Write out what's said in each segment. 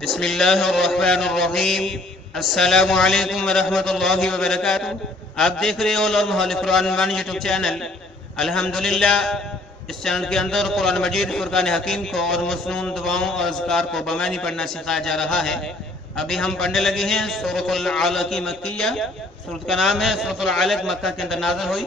बिस्मिल्लाहिर्रहमानिर्रहीम। अस्सलामु अलैकुम वरहमतुल्लाहि वबरकातुहू। आप देख रहे हो लौल महल कुरान वन यूट्यूब चैनल। अल्हम्दुलिल्लाह, इस चैनल के अंदर कुरान मजीद फुरकान हकीम को और मसनून दुआओं और अज़कार को बमानी पढ़ना सिखाया जा रहा है। अभी हम पढ़ने लगे हैं सूरतुल अलक मक्किया। सूरत का नाम है सूरतुल अलक, मक्का के अंदर नाज़िल हुई।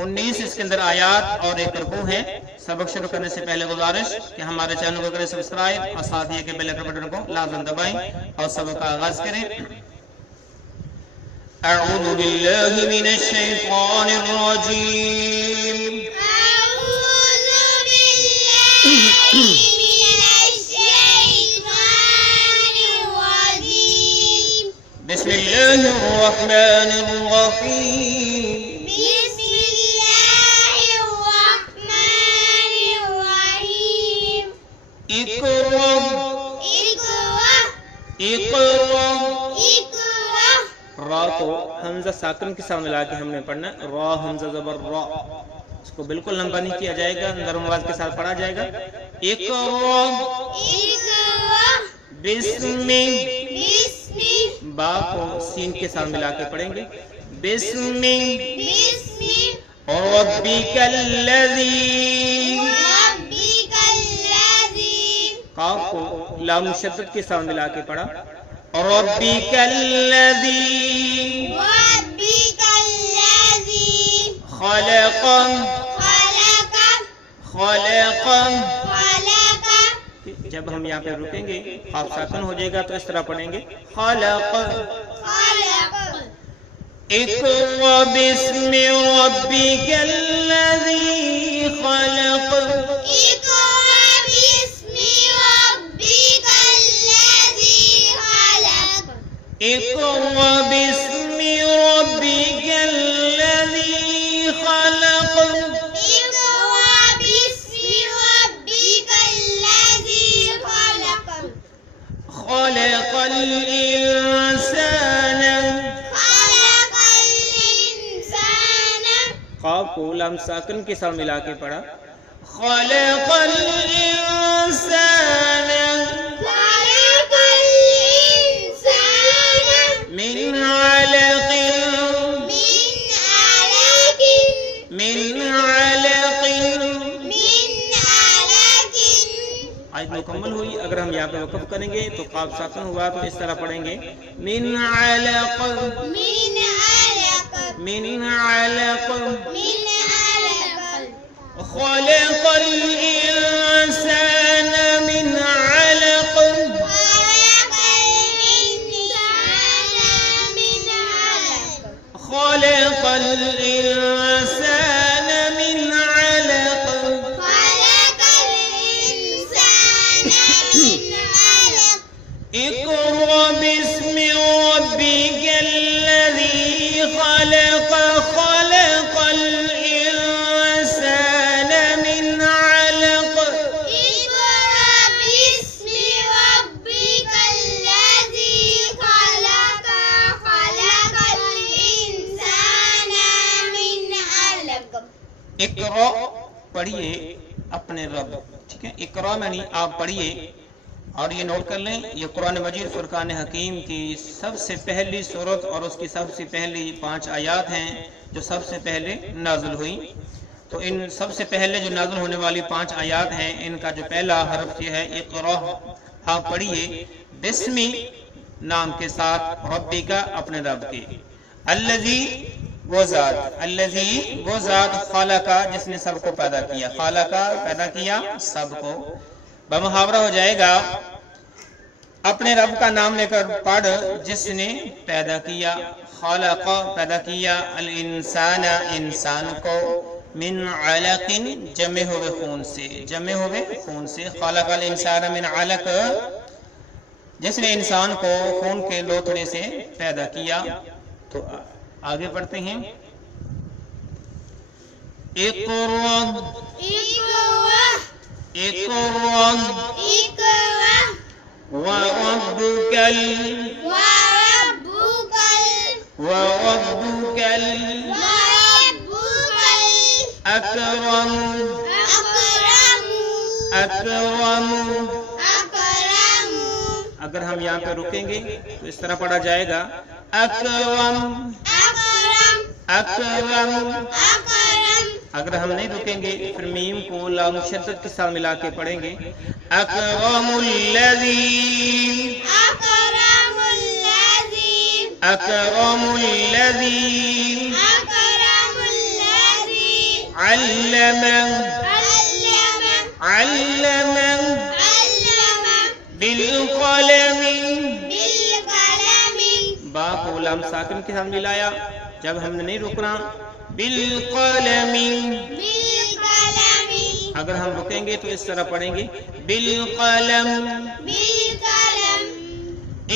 19 इसके अंदर आयात और एक रुकू है। सबक शुरू करने से पहले गुजारिश कि हमारे चैनल को करें सब्सक्राइब और साथ ही के बेल आइकन बटन को लाजम दबाएं और सबक का आगाज करें। अऊज़ु बिल्लाहि मिनश शैतानिर रजीम। बिस्मिल्लाहिर रहमानिर रहीम। रा को हमजा साकिन के साथ मिला के हमने पढ़ना। रा हमजा जबर रा, इसको बिल्कुल लंबा नहीं किया जाएगा, नरम आवाज के साथ पढ़ा जाएगा। बिस्मि, बा को सीन के साथ मिला के पढ़ेंगे। बिस्मि रब्बिकल्लज़ी, काफ को लाम मुशद्दद के साथ मिला के पढ़ा। रब्बिकल्लज़ी खलक़, जब हम यहाँ पे रुकेंगे आप साकन हो जाएगा तो इस तरह पढ़ेंगे खलक़। इक़रा बिस्मि रब्बिकल्लज़ी खलक़। इक़रा बिस्मि रब्बिकल्लज़ी खलक़। खलक़ल इंसान, क़ाफ़ को लाम साकिन के साथ मिला के पढ़ा। खलक़ल इंसान मिन अलक़, आयत मुकम्मल हुई। अगर हम यहाँ पे वक़फ़ करेंगे तो क़ाफ़ साकिन हुआ तो इस तरह पढ़ेंगे मिन अलक़, मिन अलक़। खलक़ल इंसान मिन अलक़। खलक़ल इंसान मिन अलक़। इक़रा बिस्मि रब्बिकल्लज़ी खलक़। खलक़ल इंसान मिन अलक़। इक़रा बिस्मि रब्बिकल्लज़ी खलक़। खलक़ल इंसान मिन अलक़। इक़रा पढ़िए अपने रब, ठीक है। इक़रा यानी आप पढ़िए। और ये नोट कर लें, ये कुरान मजीद फुरकान हकीम की सबसे पहली सूरत और उसकी सबसे पहली 5 आयात हैं जो सबसे पहले नाज़िल हुई। तो इन सबसे पहले जो नाज़िल होने वाली 5 आयात हैं, इनका जो पहला हर्फ ये है इक़रा। आप पढ़िए बिस्मि नाम के साथ रब्बी का अपने रब के। अल्लज़ी वो ज़ात, अल्लज़ी वो ज़ात खालका जिसने सबको पैदा किया। खालका पैदा किया सबको, बमुहावरा हो जाएगा अपने रब का नाम लेकर पढ़ जिसने पैदा किया। खालक पैदा किया, अल इंसाना इंसान को, मिन अलकिन जमे हुए खून से, जमे हुए खून से। खालक अल इंसान मिन अलक, जिसने इंसान को खून के लोथड़े से पैदा किया। तो आगे पढ़ते हैं। इक़रा, इक़रा व रब्बुकल, अकरम, اگر ہم یہاں پہ رکیں گے تو اس طرح پڑھا جائے گا اکرم اکرم. اگر ہم نہیں رکیں گے پھر میم کو لام شدت کے ساتھ ملا کے پڑھیں گے اکرم الذی اکرم الذی علم علم بالقلم. با کو لام ساکن کے ساتھ ملایا جب ہم نے نہیں رکنا بالقلم. اگر ہم رکیں گے تو اس طرح پڑھیں گے بالقلم.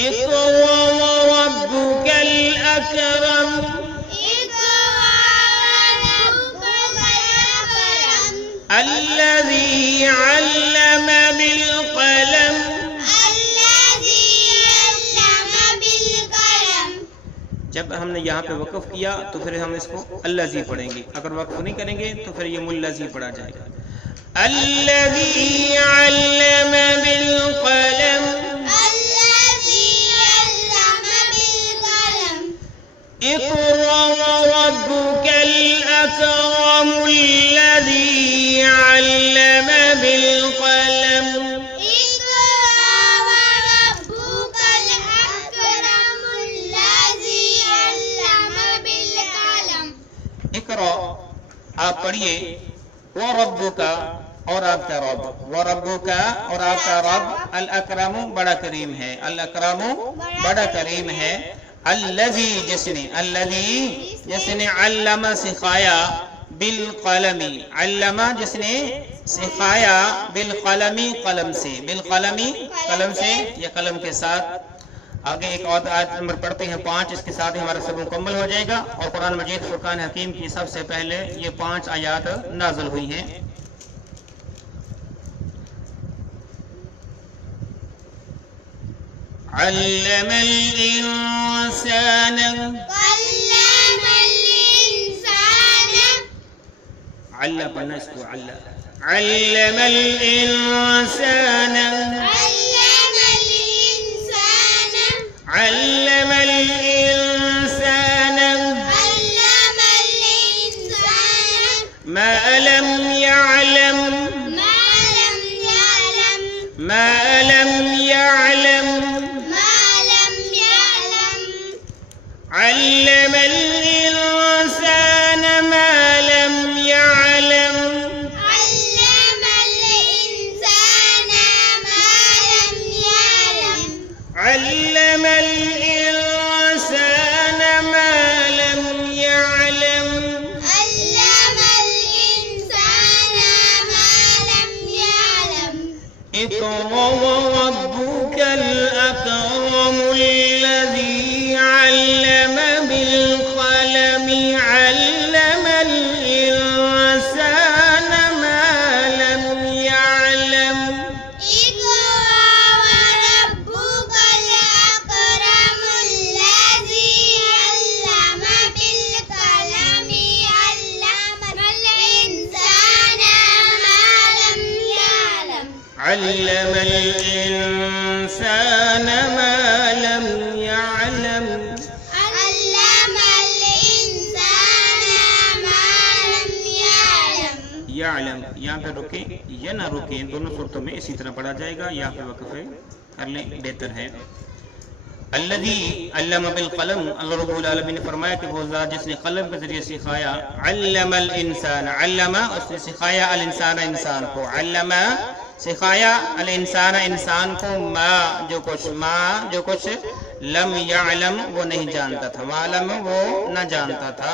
اقرأ وربك الأكرم الذي علم بالقلم. جب ہم نے یہاں پہ وقف کیا تو پھر ہم اس کو الذی پڑھیں گے. اگر وقف نہیں کریں گے تو پھر یہ ملذی پڑھا جائے گا. الذي علم بالقلم اقرأ وربك الأكرم الذي علم بالقلم. اقرأ آپ پڑھیے وربك اور آپ کا رب وربك اور آپ کا رب الاکرم بڑا کریم ہے الاکرم بڑا کریم ہے الذی جس نے علم سکھایا بالقلم علم جس نے سکھایا بالقلم قلم سے بالقلم قلم سے یا قلم کے ساتھ. آگے ایک اور آیت نمبر پڑھتے ہیں 5. اس کے ساتھ ہمارا سب مکمل ہو جائے گا اور قرآن مجید فرقان حکیم کی سب سے پہلے یہ 5 آیات نازل ہوئی ہیں. علم الإنسان علّ پڑھنا اس کو علّ. علم الإنسان علم الإنسان ما لم يعلم ما لم يعلم علم الإنسان ما لم يعلم علم الإنسان ما لم يعلم اقرأ وربك الأكرم الذي علم بالقلم علم الإنسان ما لم يعلم علم الإنسان ما لم يعلم يعلم. یہاں پہ رکیں یا نہ رکیں دونوں صورتوں میں اسی طرح پڑھا جائے گا. یہاں پہ وقف کر لیں بہتر ہے. الذی علم بالقلم اللہ رب العالمین نے فرمایا کہ وہ ذات جس نے قلم کے ذریعے سکھایا علم الانسان علم اس نے سکھایا الانسان انسان کو علم سکھایا الانسان انسان کو ما جو کچھ لم یعلم وہ نہیں جانتا تھا معلم وہ نہ جانتا تھا.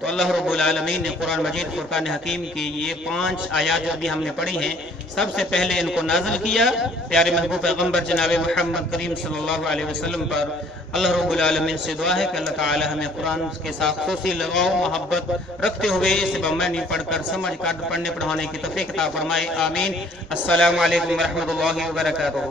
تو اللہ رب العالمین نے قرآن مجید فرقان حکیم کی یہ 5 آیات جو ابھی ہم نے پڑھی ہیں سب سے پہلے ان کو نازل کیا پیارے محبوب پیغمبر جناب محمد کریم صلی اللہ علیہ وسلم پر. اللہ رب العالمین سے دعا ہے کہ اللہ تعالی ہمیں قرآن کے ساتھ خصوصی لگاؤ محبت رکھتے ہوئے اسے بمعنی پڑھ کر سمجھ کر پڑھنے پڑھانے کی توفیق عطا فرمائے. آمین. السلام علیکم ورحمۃ اللہ وبرکاتہ.